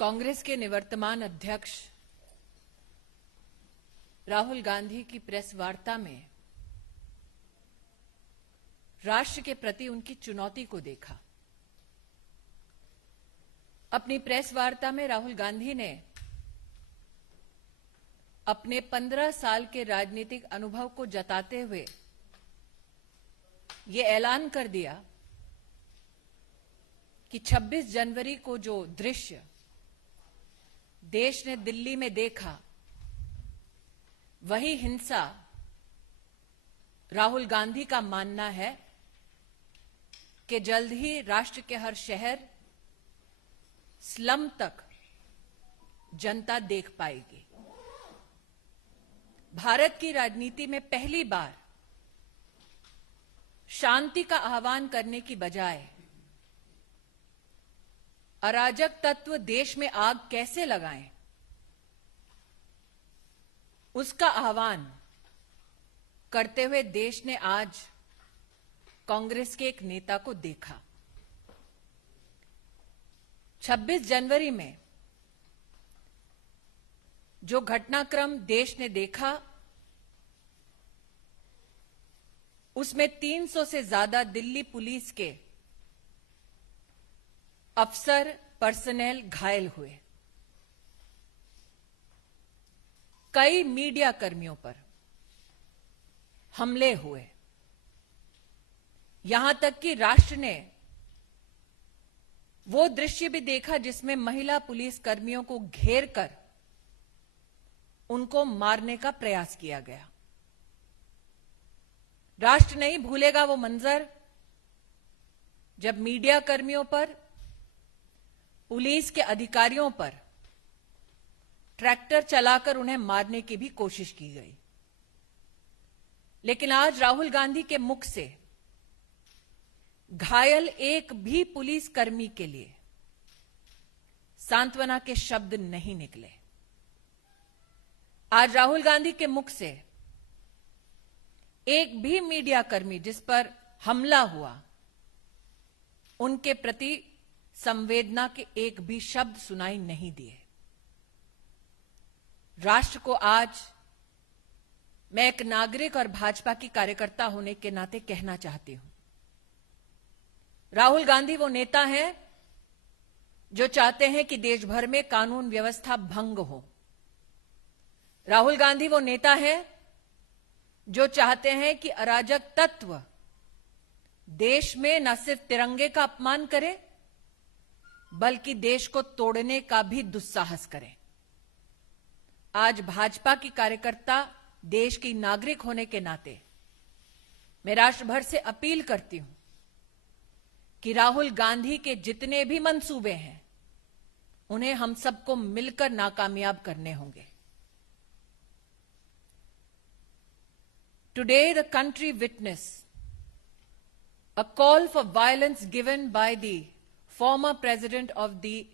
कांग्रेस के निवर्तमान अध्यक्ष राहुल गांधी की प्रेस वार्ता में राष्ट्र के प्रति उनकी चुनौती को देखा। अपनी प्रेस वार्ता में राहुल गांधी ने अपने 15 साल के राजनीतिक अनुभव को जताते हुए ये ऐलान कर दिया कि 26 जनवरी को जो दृश्य देश ने दिल्ली में देखा, वही हिंसा राहुल गांधी का मानना है कि जल्द ही राष्ट्र के हर शहर, स्लम तक जनता देख पाएगी। भारत की राजनीति में पहली बार शांति का आह्वान करने की बजाय अराजक तत्व देश में आग कैसे लगाएं, उसका आह्वान करते हुए देश ने आज कांग्रेस के एक नेता को देखा। 26 जनवरी में जो घटनाक्रम देश ने देखा, उसमें 300 से ज्यादा दिल्ली पुलिस के अफसर, पर्सनेल घायल हुए। कई मीडिया कर्मियों पर हमले हुए। यहां तक कि राष्ट्र ने वो दृश्य भी देखा जिसमें महिला पुलिस कर्मियों को घेर कर उनको मारने का प्रयास किया गया। राष्ट्र नहीं भूलेगा वो मंजर जब मीडिया कर्मियों पर, पुलिस के अधिकारियों पर ट्रैक्टर चलाकर उन्हें मारने की भी कोशिश की गई। लेकिन आज राहुल गांधी के मुख से घायल एक भी पुलिस कर्मी के लिए सांत्वना के शब्द नहीं निकले। आज राहुल गांधी के मुख से एक भी मीडिया कर्मी जिस पर हमला हुआ, उनके प्रति संवेदना के एक भी शब्द सुनाई नहीं दिए। राष्ट्र को आज मैं एक नागरिक और भाजपा की कार्यकर्ता होने के नाते कहना चाहती हूं, राहुल गांधी वो नेता हैं जो चाहते हैं कि देश भर में कानून व्यवस्था भंग हो। राहुल गांधी वो नेता हैं जो चाहते हैं कि अराजक तत्व देश में न सिर्फ तिरंगे का अपमान करें, बल्कि देश को तोड़ने का भी दुस्साहस करें। आज भाजपा की कार्यकर्ता, देश की नागरिक होने के नाते मैं राष्ट्र भर से अपील करती हूं कि राहुल गांधी के जितने भी मंसूबे हैं, उन्हें हम सबको मिलकर नाकामयाब करने होंगे। Today the country witnessed a call for violence given by the former president of the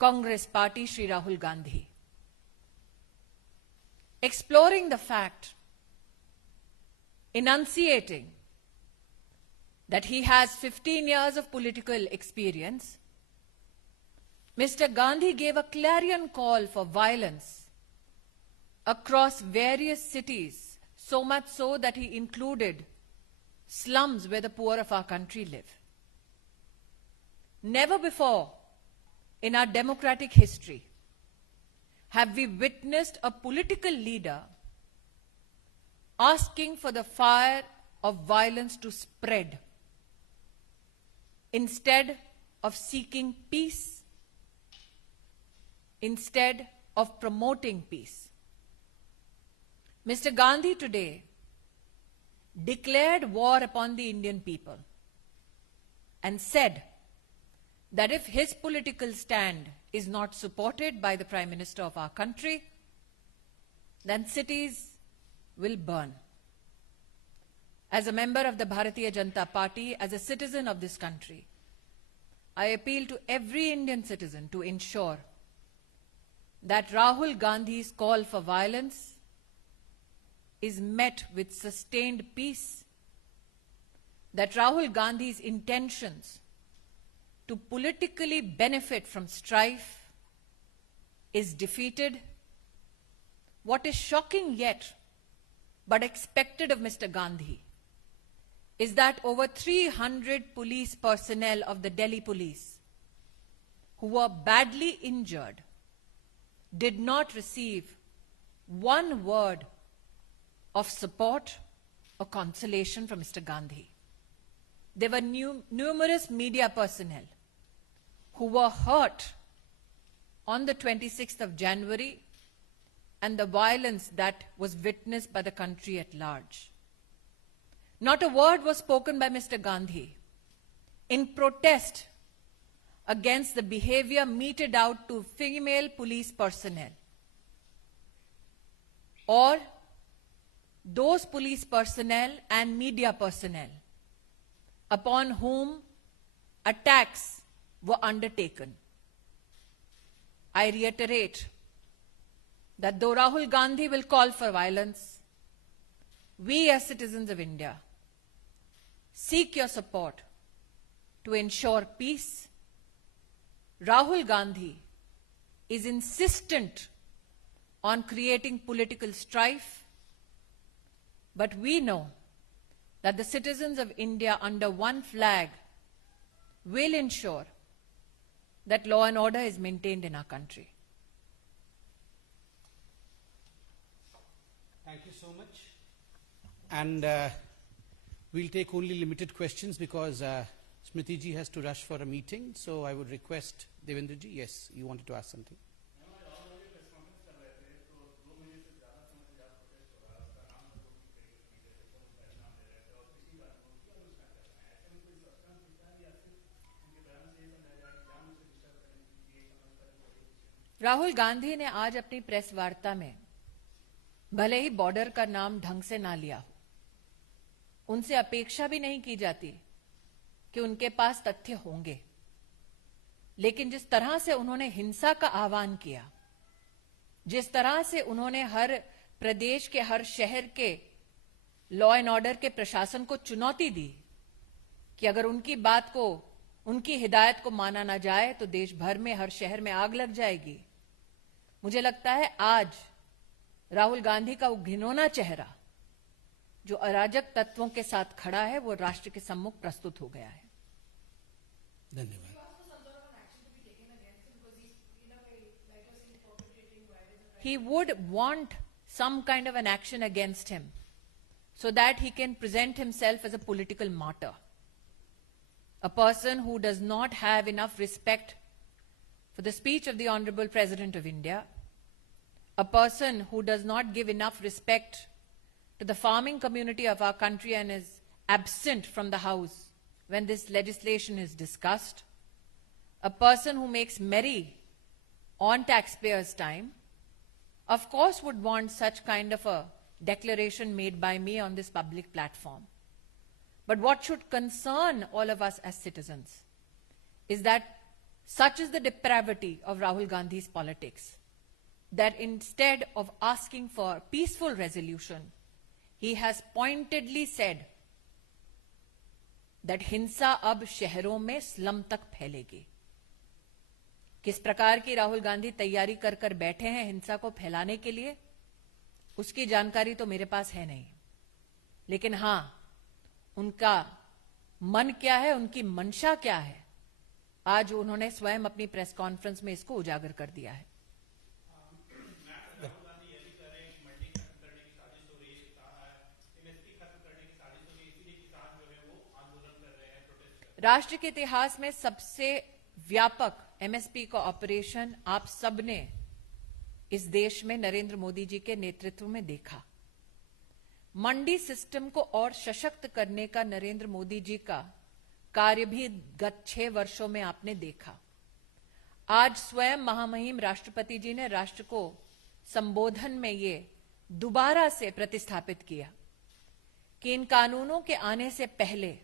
Congress party, Shri Rahul Gandhi, exploring the fact, enunciating that he has 15 years of political experience. Mr. Gandhi gave a clarion call for violence across various cities, so much so that he included slums where the poor of our country live. Never before in our democratic history have we witnessed a political leader asking for the fire of violence to spread instead of seeking peace, instead of promoting peace. Mr. Gandhi today declared war upon the Indian people and said that if his political stand is not supported by the Prime Minister of our country, then cities will burn. As a member of the Bharatiya Janata Party, as a citizen of this country, I appeal to every Indian citizen to ensure that Rahul Gandhi's call for violence is met with sustained peace, that Rahul Gandhi's intentions to politically benefit from strife is defeated. What is shocking yet, but expected of Mr. Gandhi, is that over 300 police personnel of the Delhi police who were badly injured did not receive one word of support or consolation from Mr. Gandhi. There were numerous media personnel who were hurt on the 26th of January and the violence that was witnessed by the country at large. Not a word was spoken by Mr. Gandhi in protest against the behavior meted out to female police personnel or those police personnel and media personnel upon whom attacks were undertaken. I reiterate that though Rahul Gandhi will call for violence, we as citizens of India seek your support to ensure peace. Rahul Gandhi is insistent on creating political strife, but we know that the citizens of India under one flag will ensure that law and order is maintained in our country. Thank you so much. And we'll take only limited questions because Smriti ji has to rush for a meeting. So I would request Devendra ji, yes, you wanted to ask something. Rahul Gandhi ने आज अपनी press वार्ता में भले ही border का नाम ढंग से ना लिया हो, उनसे अपेक्षा भी नहीं की जाती कि उनके पास तथ्य होंगे, लेकिन जिस तरह से उन्होंने हिंसा का आह्वान किया, जिस तरह से उन्होंने हर प्रदेश के हर शहर के लॉ एंड ऑर्डर के प्रशासन को चुनौती दी कि अगर उनकी बात को, उनकी हिदायत को माना ना जाए तो देश भर में हर शहर में आग लग जाएगी। मुझे लगता है आज राहुल गांधी का वो घिनौना चेहरा जो अराजक तत्वों के साथ खड़ा है वो राष्ट्र के सम्मुख प्रस्तुत हो गया है। धन्यवाद। He would want some kind of an action against him so that he can present himself as a political martyr, a person who does not have enough respect for the speech of the Honorable President of India, a person who does not give enough respect to the farming community of our country and is absent from the House when this legislation is discussed, a person who makes merry on taxpayers' time, of course would want such kind of a declaration made by me on this public platform. But what should concern all of us as citizens is that such is the depravity of Rahul Gandhi's politics, that instead of asking for peaceful resolution, he has pointedly said that हिंसा अब शहरों में slum तक फैलेगी। किस प्रकार की राहुल गांधी तैयारी कर कर बैठे हैं हिंसा को फैलाने के लिए, उसकी जानकारी तो मेरे पास है नहीं, लेकिन हां, उनका मन क्या है, उनकी मंशा क्या है, आज उन्होंने स्वयं अपनी प्रेस कॉन्फ्रेंस में इसको उजागर कर दिया है। राष्ट्र के इतिहास में सबसे व्यापक एमएसपी का ऑपरेशन आप सबने इस देश में नरेंद्र मोदी जी के नेतृत्व में देखा। मंडी सिस्टम को और सशक्त करने का नरेंद्र मोदी जी का कार्य भी गत 6 वर्षों में आपने देखा। आज स्वयं महामहिम राष्ट्रपति जी ने राष्ट्र को संबोधन में ये दोबारा से प्रतिस्थापित किया कि इन कानूनों के आने से पहले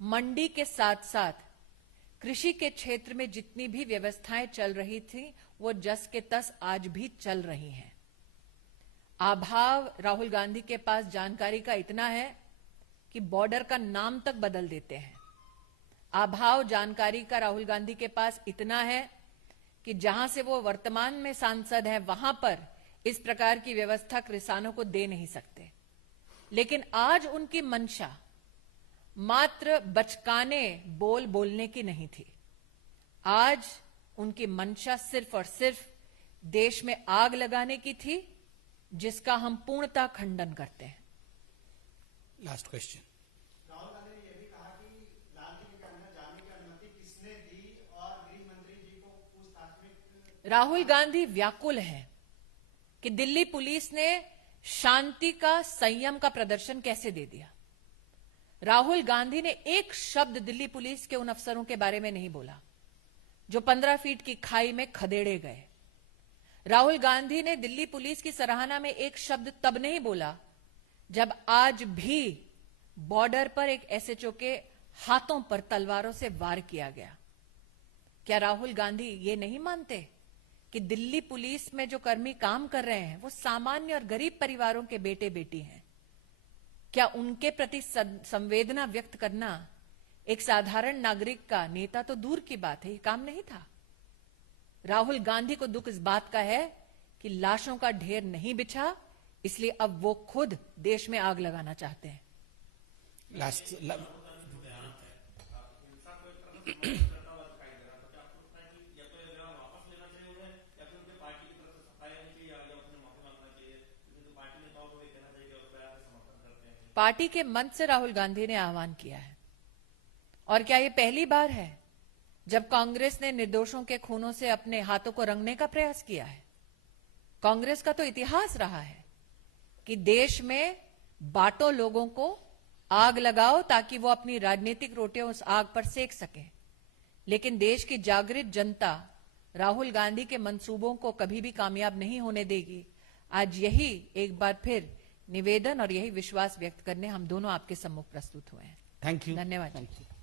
मंडी के साथ साथ कृषि के क्षेत्र में जितनी भी व्यवस्थाएं चल रही थी वो जस के तस आज भी चल रही हैं। अभाव राहुल गांधी के पास जानकारी का इतना है कि बॉर्डर का नाम तक बदल देते हैं। अभाव जानकारी का राहुल गांधी के पास इतना है कि जहां से वो वर्तमान में सांसद हैं वहां पर इस प्रकार की व्यवस्था किसानों को दे नहीं सकते। लेकिन आज उनकी मंशा मात्र बचकाने बोल बोलने की नहीं थी। आज उनकी मंशा सिर्फ और सिर्फ देश में आग लगाने की थी, जिसका हम पूर्णतः खंडन करते हैं। Last question. राहुल गांधी ने यह भी कहा कि लाल किले के अंदर जाने की अनुमति किसने दी और गृह मंत्री जी को पूछताछ में राहुल गांधी व्याकुल हैं कि दिल्ली पुलिस ने शांति का, संयम का प्रदर्शन कैसे दे दिया। राहुल गांधी ने एक शब्द दिल्ली पुलिस के उन अफसरों के बारे में नहीं बोला जो 15 फीट की खाई में खदेड़े गए। राहुल गांधी ने दिल्ली पुलिस की सराहना में एक शब्द तब नहीं बोला जब आज भी बॉर्डर पर एक एसएचओ के हाथों पर तलवारों से वार किया गया। क्या राहुल गांधी ये नहीं मानते कि दिल्ली पुलिस में जो कर्मी काम कर रहे हैं वो सामान्य और गरीब परिवारों के बेटे बेटी हैं? क्या उनके प्रति संवेदना व्यक्त करना एक साधारण नागरिक का, नेता तो दूर की बात है, ये काम नहीं था? राहुल गांधी को दुख इस बात का है कि लाशों का ढेर नहीं बिछा, इसलिए अब वो खुद देश में आग लगाना चाहते हैं। पार्टी के मंच से राहुल गांधी ने आह्वान किया है। और क्या ये पहली बार है जब कांग्रेस ने निर्दोषों के खूनों से अपने हाथों को रंगने का प्रयास किया है? कांग्रेस का तो इतिहास रहा है कि देश में बांटो लोगों को, आग लगाओ ताकि वो अपनी राजनीतिक रोटियां उस आग पर सेक सके। लेकिन देश की जागृत जनता राहुल गांधी के मंसूबों को कभी भी कामयाब नहीं होने देगी। आज यही एक बार फिर निवेदन और यही विश्वास व्यक्त करने हम दोनों आपके सम्मुख प्रस्तुत हुए हैं। Thank you. धन्यवाद। Thank you.